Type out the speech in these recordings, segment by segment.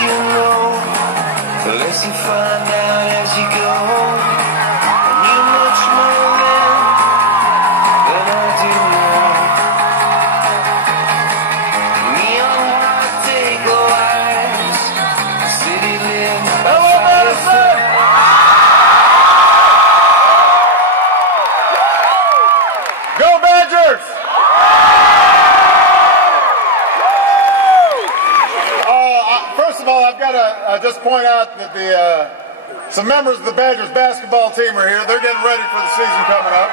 you know, the less you find out as you go. I knew much more than I do now. Neon heart take lives, the city lived by Madison. Go Badgers! First of all, I've got to just point out that some members of the Badgers basketball team are here. They're getting ready for the season coming up.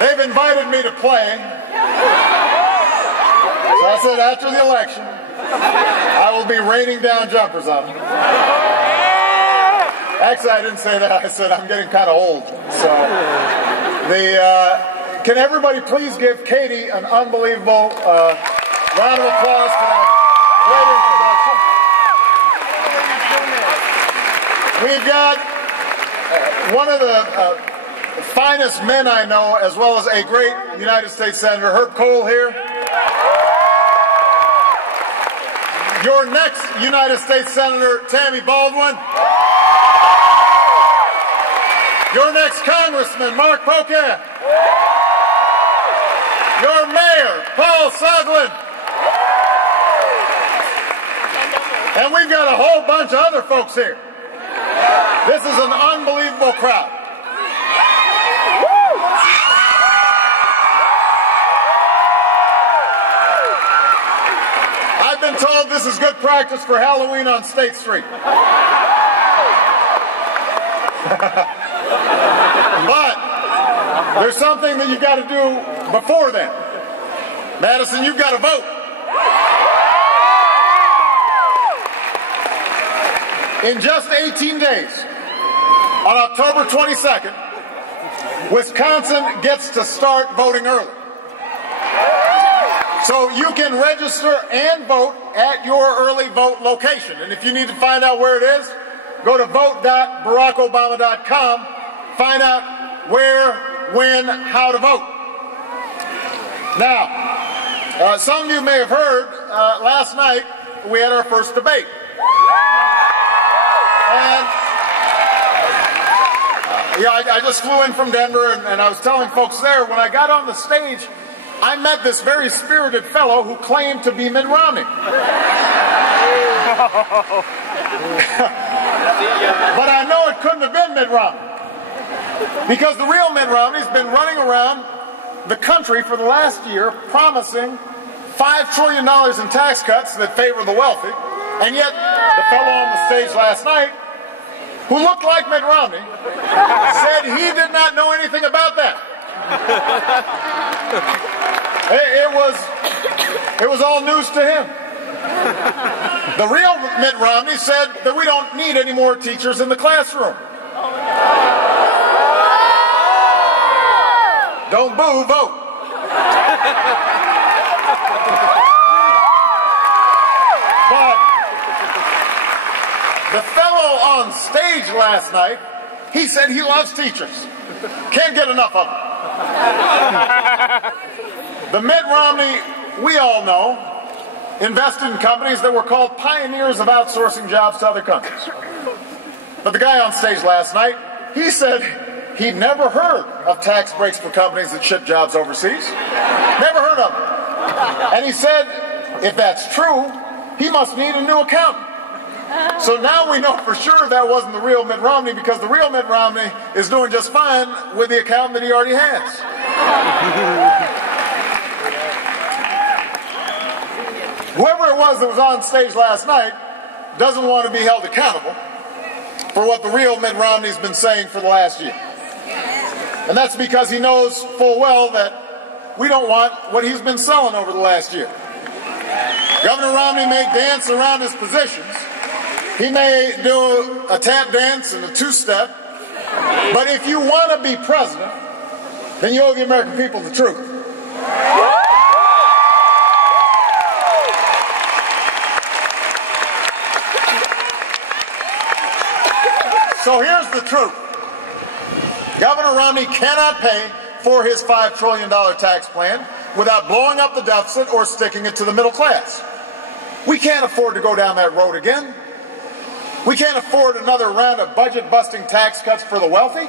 They've invited me to play. So I said after the election, I will be raining down jumpers on them. Actually, I didn't say that. I said I'm getting kind of old. So can everybody please give Katie an unbelievable round of applause for that great introduction. We've got one of the finest men I know, as well as a great United States Senator, Herb Kohl here. Your next United States Senator, Tammy Baldwin. Your next Congressman, Mark Pocan. Your Mayor, Paul Soglin. And we've got a whole bunch of other folks here. This is an unbelievable crowd. I've been told this is good practice for Halloween on State Street. But there's something that you've got to do before then. Madison, you've got to vote. In just 18 days, on October 22nd, Wisconsin gets to start voting early. So you can register and vote at your early vote location. And if you need to find out where it is, go to vote.barackobama.com. Find out where, when, how to vote. Now, some of you may have heard, last night we had our first debate. And I just flew in from Denver, and I was telling folks there, when I got on the stage, I met this very spirited fellow who claimed to be Mitt Romney. But I know it couldn't have been Mitt Romney, because the real Mitt Romney's been running around the country for the last year promising $5 trillion in tax cuts that favor the wealthy, and yet the fellow on the stage last night, who looked like Mitt Romney, said he did not know anything about that. It was all news to him. The real Mitt Romney said that we don't need any more teachers in the classroom. Don't boo, vote. But the fellow on stage last night, he said he loves teachers. Can't get enough of them. The Mitt Romney, we all know, invested in companies that were called pioneers of outsourcing jobs to other countries. But the guy on stage last night, he said he'd never heard of tax breaks for companies that ship jobs overseas. Never heard of them. And he said, if that's true, he must need a new accountant. So now we know for sure that wasn't the real Mitt Romney, because the real Mitt Romney is doing just fine with the accountant that he already has. Whoever it was that was on stage last night doesn't want to be held accountable for what the real Mitt Romney's been saying for the last year. And that's because he knows full well that we don't want what he's been selling over the last year. Governor Romney may dance around his positions. He may do a tap dance and a two-step. But if you want to be president, then you owe the American people the truth. So here's the truth. Governor Romney cannot pay for his $5 trillion tax plan without blowing up the deficit or sticking it to the middle class. We can't afford to go down that road again. We can't afford another round of budget-busting tax cuts for the wealthy.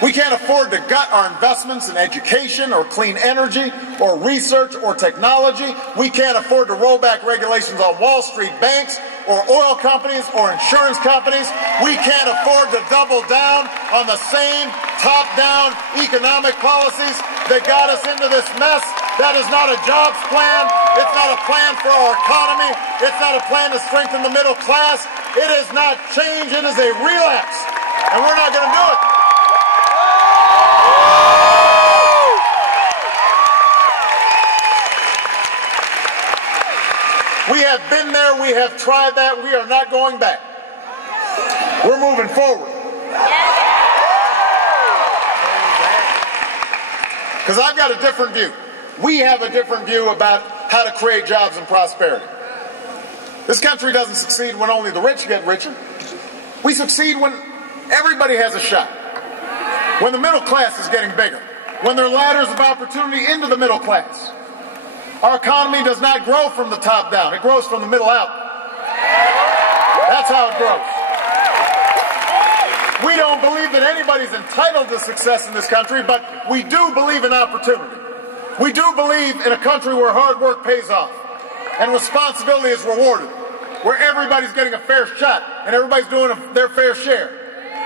We can't afford to gut our investments in education or clean energy or research or technology. We can't afford to roll back regulations on Wall Street banks or oil companies or insurance companies. We can't afford to double down on the same top-down economic policies that got us into this mess. That is not a jobs plan. It's not a plan for our economy. It's not a plan to strengthen the middle class. It is not change. It is a relapse. And we're not going to do it. We have been there, we have tried that, we are not going back. We're moving forward. Because I've got a different view. We have a different view about how to create jobs and prosperity. This country doesn't succeed when only the rich get richer. We succeed when everybody has a shot. When the middle class is getting bigger. When there are ladders of opportunity into the middle class. Our economy does not grow from the top down. It grows from the middle out. That's how it grows. We don't believe that anybody's entitled to success in this country, but we do believe in opportunity. We do believe in a country where hard work pays off and responsibility is rewarded, where everybody's getting a fair shot and everybody's doing their fair share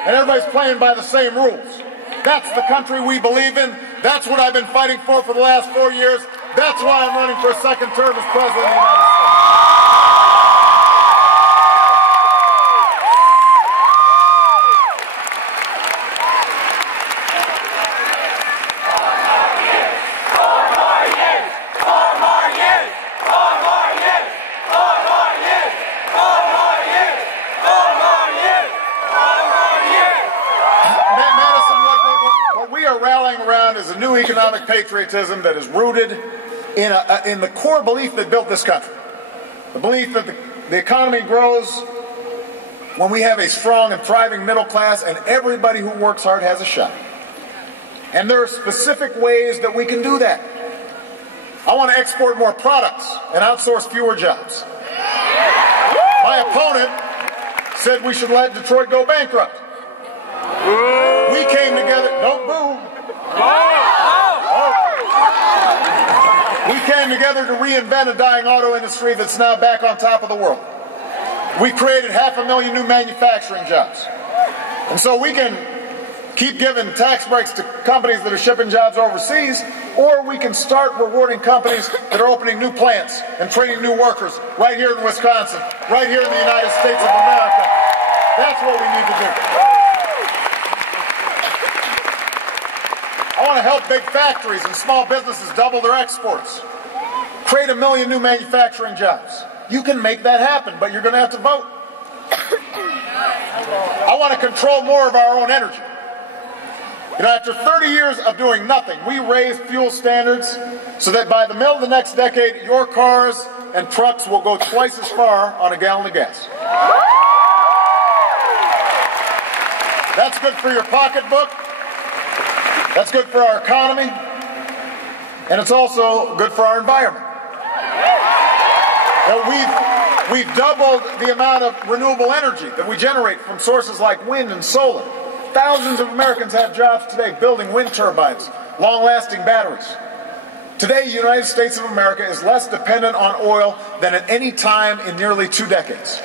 and everybody's playing by the same rules. That's the country we believe in. That's what I've been fighting for the last 4 years. That's why I'm running for a second term as President of the United States. Is a new economic patriotism that is rooted in the core belief that built this country. The belief that the economy grows when we have a strong and thriving middle class and everybody who works hard has a shot. And there are specific ways that we can do that. I want to export more products and outsource fewer jobs. My opponent said we should let Detroit go bankrupt. We came together, don't boo. We came together to reinvent a dying auto industry that's now back on top of the world. We created 500,000 new manufacturing jobs. And so we can keep giving tax breaks to companies that are shipping jobs overseas, or we can start rewarding companies that are opening new plants and training new workers right here in Wisconsin, right here in the United States of America. That's what we need to do. I want to help big factories and small businesses double their exports. Create 1 million new manufacturing jobs. You can make that happen, but you're going to have to vote. I want to control more of our own energy. You know, after 30 years of doing nothing, we raised fuel standards so that by the middle of the next decade, your cars and trucks will go twice as far on a gallon of gas. That's good for your pocketbook. That's good for our economy, and it's also good for our environment. We've doubled the amount of renewable energy that we generate from sources like wind and solar. Thousands of Americans have jobs today building wind turbines, long-lasting batteries. Today, the United States of America is less dependent on oil than at any time in nearly 2 decades.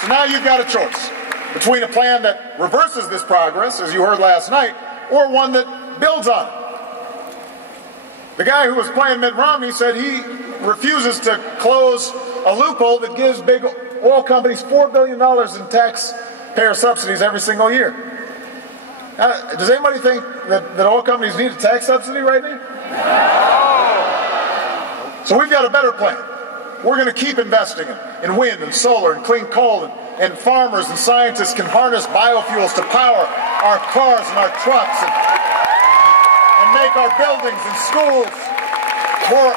So now you've got a choice between a plan that reverses this progress, as you heard last night, or one that builds on it. The guy who was playing Mitt Romney said he refuses to close a loophole that gives big oil companies $4 billion in taxpayer subsidies every single year. Now, does anybody think that oil companies need a tax subsidy right now? No. So we've got a better plan. We're going to keep investing in wind and solar and clean coal, and farmers and scientists can harness biofuels to power our cars and our trucks and make our buildings and schools more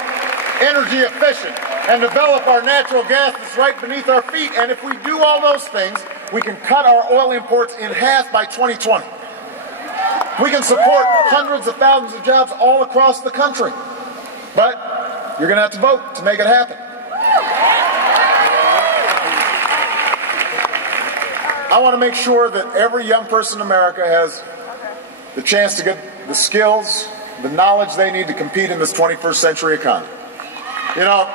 energy efficient and develop our natural gas that's right beneath our feet. And if we do all those things, we can cut our oil imports in half by 2020. We can support hundreds of thousands of jobs all across the country. But you're going to have to vote to make it happen. I want to make sure that every young person in America has the chance to get the skills, the knowledge they need to compete in this 21st century economy. You know,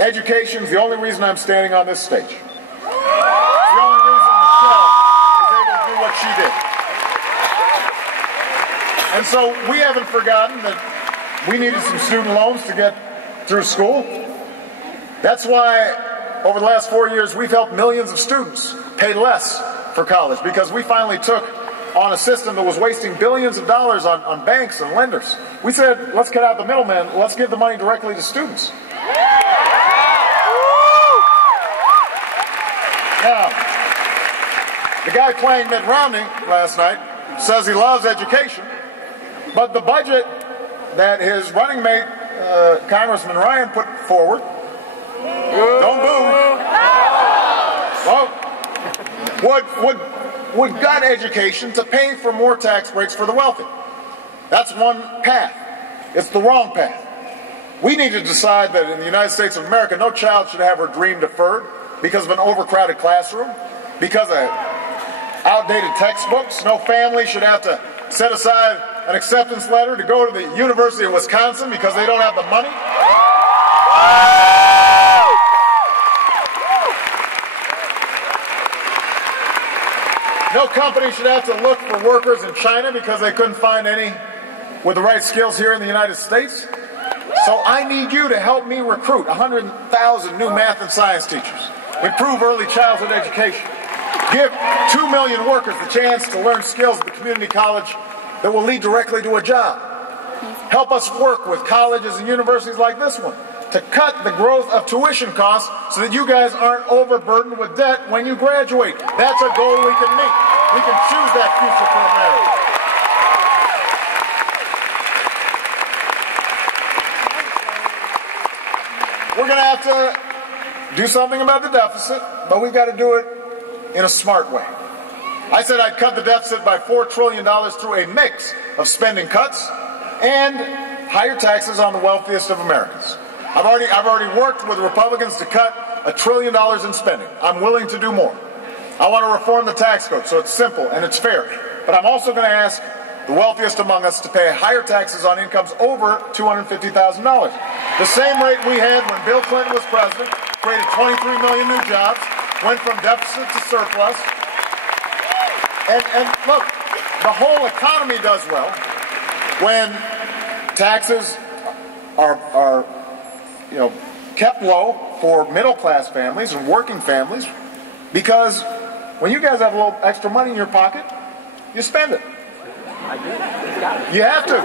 education is the only reason I'm standing on this stage. It's the only reason Michelle was able to do what she did. And so we haven't forgotten that we needed some student loans to get through school. That's why over the last 4 years we've helped millions of students pay less for college, because we finally took on a system that was wasting billions of dollars on banks and lenders. We said, let's cut out the middleman, let's give the money directly to students. Now, the guy playing Mitt Romney last night says he loves education, but the budget that his running mate, Congressman Ryan, put forward, don't boo, well, would gut education to pay for more tax breaks for the wealthy. That's one path. It's the wrong path. We need to decide that in the United States of America, no child should have her dream deferred because of an overcrowded classroom, because of outdated textbooks. No family should have to set aside an acceptance letter to go to the University of Wisconsin because they don't have the money. No company should have to look for workers in China because they couldn't find any with the right skills here in the United States. So I need you to help me recruit 100,000 new math and science teachers. Improve early childhood education. Give 2 million workers the chance to learn skills at the community college that will lead directly to a job. Help us work with colleges and universities like this one to cut the growth of tuition costs so that you guys aren't overburdened with debt when you graduate. That's a goal we can meet. We can choose that future for America. We're going to have to do something about the deficit, but we've got to do it in a smart way. I said I'd cut the deficit by $4 trillion through a mix of spending cuts and higher taxes on the wealthiest of Americans. I've already worked with Republicans to cut $1 trillion in spending. I'm willing to do more. I want to reform the tax code so it's simple and it's fair. But I'm also going to ask the wealthiest among us to pay higher taxes on incomes over $250,000. The same rate we had when Bill Clinton was president, created 23 million new jobs, went from deficit to surplus. And look, the whole economy does well when taxes are kept low for middle-class families and working families, because when you guys have a little extra money in your pocket, you spend it. You have to,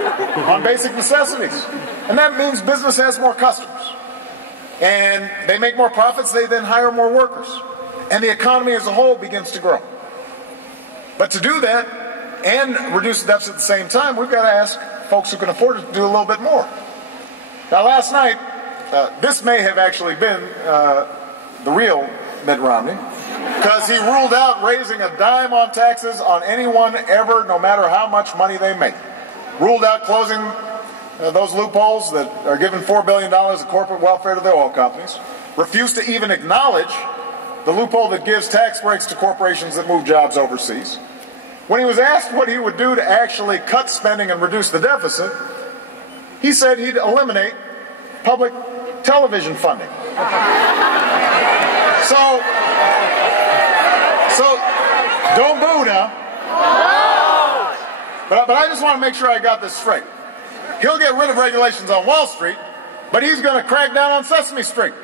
on basic necessities. And that means business has more customers. And they make more profits, they then hire more workers. And the economy as a whole begins to grow. But to do that and reduce the deficit at the same time, we've got to ask folks who can afford it to do a little bit more. Now last night, this may have actually been the real Mitt Romney, because he ruled out raising a dime on taxes on anyone ever, no matter how much money they make. Ruled out closing those loopholes that are giving $4 billion of corporate welfare to the oil companies. Refused to even acknowledge the loophole that gives tax breaks to corporations that move jobs overseas. When he was asked what he would do to actually cut spending and reduce the deficit, he said he'd eliminate public television funding. So don't boo now. But I just want to make sure I got this straight. He'll get rid of regulations on Wall Street, but he's going to crack down on Sesame Street.